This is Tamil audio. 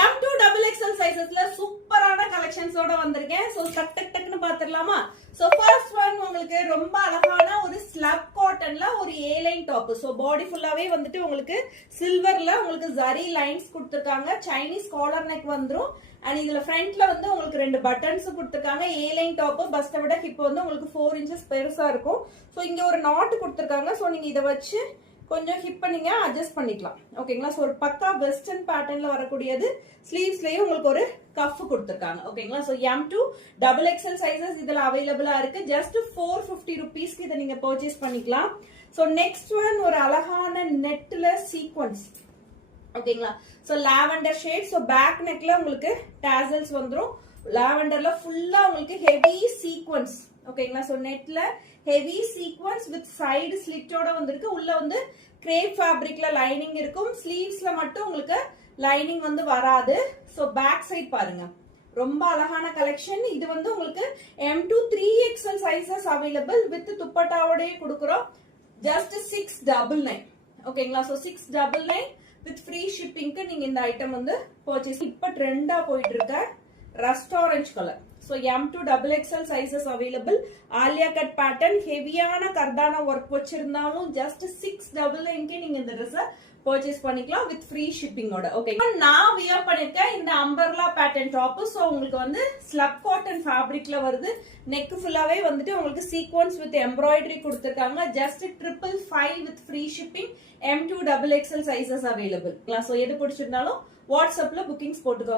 M2 double XL sizesல சூப்பரான கலெக்ஷன்ஸோட வந்திருக்கேன். சோ டக்குன்னு பாத்துடலாமா? சோ ஃபர்ஸ்ட் ஒன் உங்களுக்கு ரொம்ப அழகான ஒரு ஸ்லப் காட்டன்ல ஒரு ஏ லைன் டாப். சோ பாடி ஃபுல்லாவே வந்துட்டு உங்களுக்கு சில்வர்ல உங்களுக்கு ஜரி லைன்ஸ் கொடுத்திருக்காங்க. சைனீஸ் காலர் நெக் வந்துரும். அண்ட் இதுல ஃப்ரண்ட்ல வந்து உங்களுக்கு ரெண்டு பட்டன்ஸ் கொடுத்திருக்காங்க. ஏ லைன் டாப் பஸ்ட விட ஹிப் வந்து உங்களுக்கு 4 இன்ச்சஸ் பெருசா இருக்கும். சோ இங்க ஒரு நாட் கொடுத்திருக்காங்க. சோ நீங்க இத வச்சு கொஞ்சம் ஹிப் நீங்க அட்ஜஸ்ட் பண்ணிக்கலாம். ஓகேங்களா? சோ ஒரு பக்கா வெஸ்டர்ன் பேட்டர்ன்ல வரக்கூடியது. ஸ்லீவ்ஸ்லயும் உங்களுக்கு ஒரு கஃப் கொடுத்திருக்காங்க. ஓகேங்களா? So M2 double XL sizes இதுல அவைலபிளா இருக்கு. ஜஸ்ட் 450 ருபீஸ்க்கு இதை நீங்க பர்ச்சேஸ் பண்ணிக்கலாம். சோ நெக்ஸ்ட் ஒன் ஒரு அழகான நெட்ல சீக்வன்ஸ். ஓகேங்களா? So lavender shade. So back நெக்ல உங்களுக்கு டாசல்ஸ் வந்துரும். லாவெண்டர்ல ஃபுல்லா உங்களுக்கு ஹெவி சீக்வன்ஸ். ஓகேங்களா? சோ நெட்ல ஹெவி சீக்வன்ஸ் வித் சைடு ஸ்லிட்டோட வந்திருக்கு. உள்ள வந்து கிரேப் ஃபேப்ரிக்ல லைனிங் இருக்கும். ஸ்லீவ்ஸ்ல மட்டும் உங்களுக்கு லைனிங் வந்து வராது. சோ பேக் சைடு பாருங்க, ரொம்ப அழகான கலெக்ஷன். இது வந்து உங்களுக்கு M2 3XL sizes available with துப்பட்டாவோடயே கொடுக்குறோம். ஜஸ்ட் 699. ஓகேங்களா? சோ 699 வித் ஃப்ரீ ஷிப்பிங்க்கு நீங்க இந்த ஐட்டம் வந்து பர்ச்சேஸ். இப்ப ட்ரெண்டா போயிட்டு இருக்க rust orange colour. So M2 double XL sizes available. Alia cut pattern ஹெவியான கர்தானா ஒர்க் வச்சிருந்தாலும் ஜஸ்ட் 699 நீங்க இந்த ட்ரெஸ் பர்ச்சேஸ் பண்ணிக்கலாம் வித் ஃப்ரீ ஷிப்பிங்கோட. ஓகே, நான் வியர் பண்ணிருக்கேன் இந்த அம்பர்லா பேட்டர்ன் டாப். சோ உங்களுக்கு வந்து ஸ்லப் காட்டன் ஃபேப்ரிக்ல வருது. நெக் ஃபுல்லாவே வந்துட்டு உங்களுக்கு சீக்வன்ஸ் வித் எம்ப்ராய்டரி கொடுத்திருக்காங்க. Just 555 with free shipping. M2 double XL sizes available. So எது பிடிச்சிருந்தாலும் வாட்ஸ்அப்ல புக்கிங்ஸ் போட்டுக்கோங்க.